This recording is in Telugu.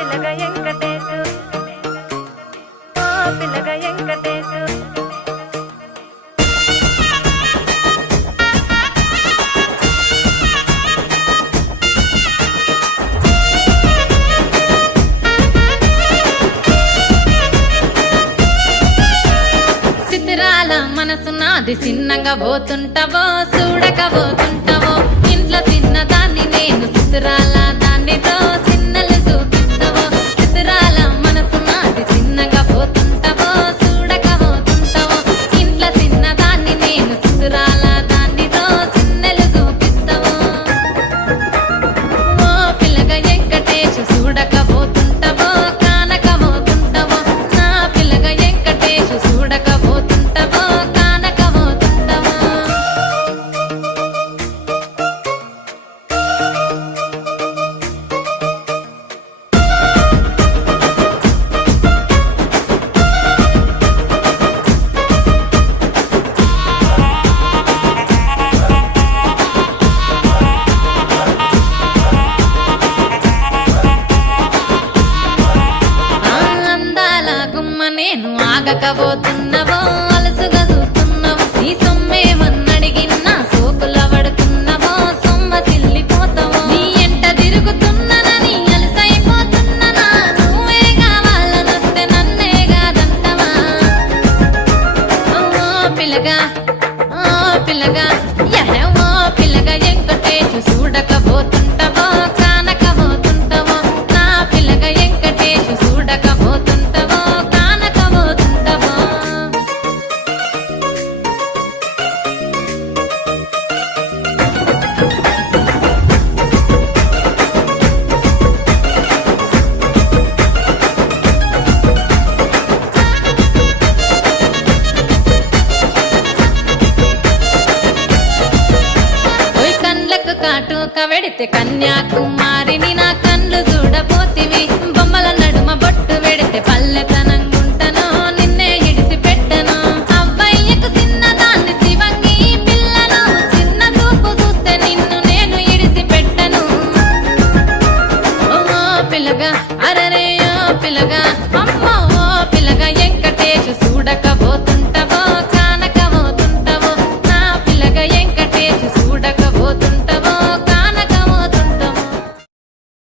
పిల్లగా వెంకటేశు ఓ పిల్లగా వెంకటేశు సిద్ధిరాల మనసు నాది చిన్నగా పోతుంటావో చూడక పోతుంటావో ఇంట్లో చిన్నదాన్ని నేను సిద్ధిరాల దానితో చిన్నలు చూపిస్తావో సిద్ధిరాల మనసు నాది చిన్నగా పోతుంటావో చూడక పోతుంటావో ఇంట్లో చిన్నదాన్ని నేను సిద్ధిరాల దానితో చిన్నలు చూపిస్తావో ఓ పిల్లగా వెంకటేశు చూడక పోతుంటావో కానక పోతుంటావో నా పిల్లగా వెంకటేశు చూడక పోతుంటావో కానక పోతుంటావో ఆ అందాల గుమ్మ నేను ఆగకపోతున్నావో అలసుగా చూస్తున్నావో నీ సొమ్మేమన్నడిగిన్నా సోకుల పడుతున్నావో సొమ్మ సిల్లిపోతావో నీ ఎంట తిరుగుతున్నానని అలసైపోతున్నానా నువ్వే కావాలనొస్తే నన్నే కాదంటవా ఓ పిల్లగా ఓ పిల్లగా ఓ పిల్లగా వెంకటేశు చూడకపోతుంటావో కానకపోతుంటావో నా పిల్లగా వెంకటేశు చూడకపోతుంటావో కానకపోతుంటావో ఓయ్ కండ్లకు కాటుక వెడితే కన్యాకుమారిని నా కండ్లు చూడపోతివి బొమ్మల నడుమ బొట్టు వెడితే